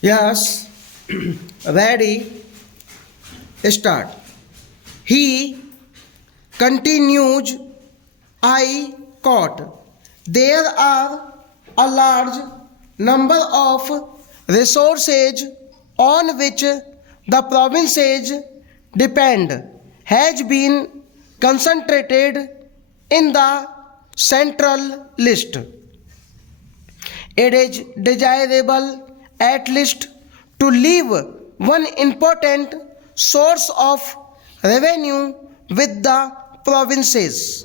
Yes, ready, start. He continues, I caught. There are a large number of resources on which the provinces depend has been concentrated in the central list. It is desirable at least to leave one important source of revenue with the provinces.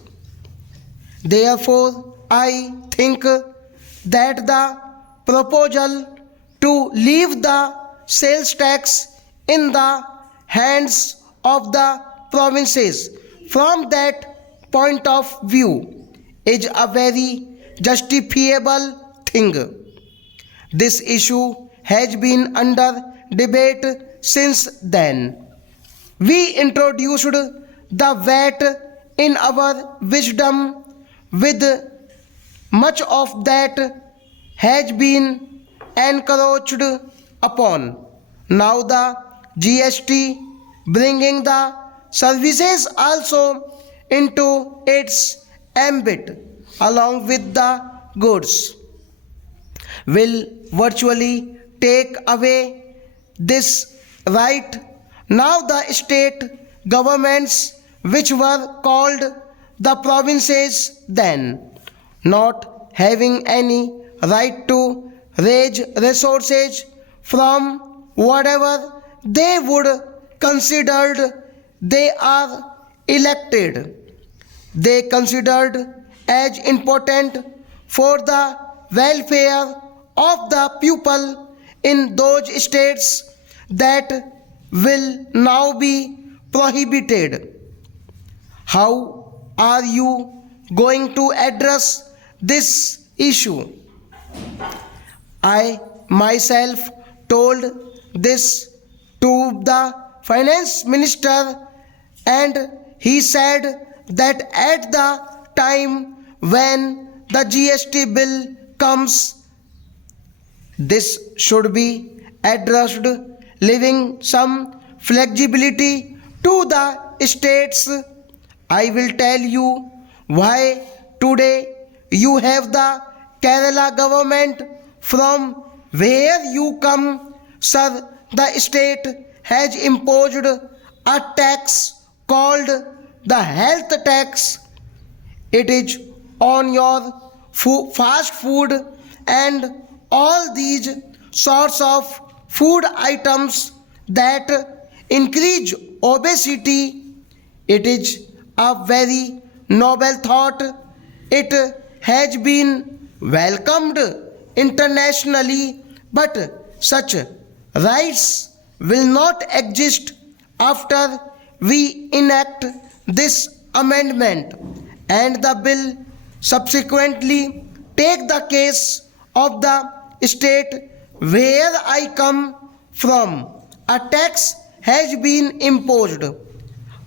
Therefore, I think that the proposal to leave the sales tax in the hands of the provinces from that point of view is a very justifiable thing. This issue has been under debate since then. We introduced the VAT in our wisdom, with much of that has been encroached upon. Now the GST bringing the services also into its ambit along with the goods will virtually take away this right. Now the state governments, which were called the provinces then, not having any right to raise resources from whatever they would considered they are elected. They considered as important for the welfare of the people in those states that will now be prohibited. How are you going to address this issue? I myself told this to the finance minister, and he said that at the time when the GST bill comes, this should be addressed, leaving some flexibility to the states. I will tell you why today you have the Kerala government from where you come, sir. The state has imposed a tax called the health tax. It is on your fast food and all these sorts of food items that increase obesity. It is a very noble thought. It has been welcomed internationally, but such rights will not exist after we enact this amendment and the bill subsequently take the case of the state where I come from. A tax has been imposed.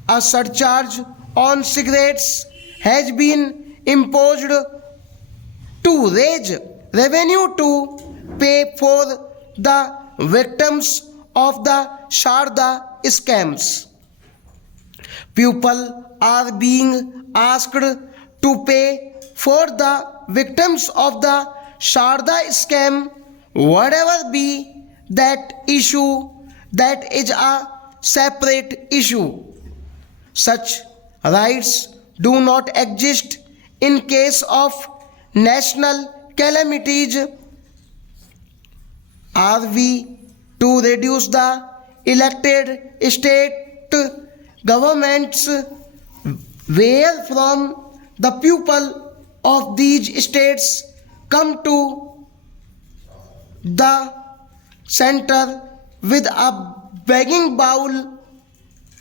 A surcharge on cigarettes has been imposed to raise revenue to pay for the victims of the Sharda scams. People are being asked to pay for the victims of the Sharda scam, whatever be that issue, that is a separate issue. Such rights do not exist in case of national calamities. Are we to reduce the elected state governments where from the people of these states come to the center with a begging bowl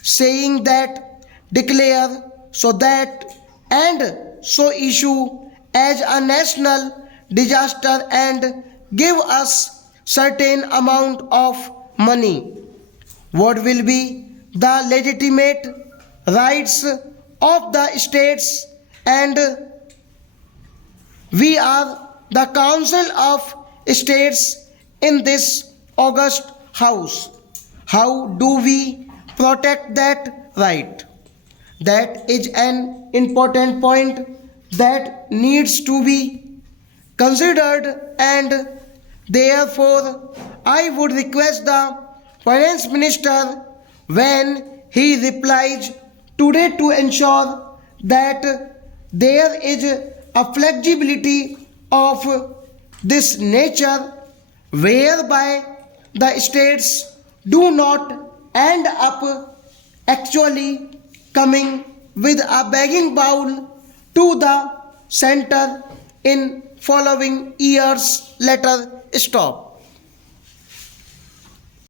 saying that declare so that and so issue as a national disaster and give us certain amount of money? What will be the legitimate rights of the states? And we are the council of states in this august house. How do we protect that right? That is an important point that needs to be considered, and therefore I would request the finance minister when he replies today to ensure that there is a flexibility of this nature whereby the states do not end up actually coming with a begging bowl to the center in following years. Later stop.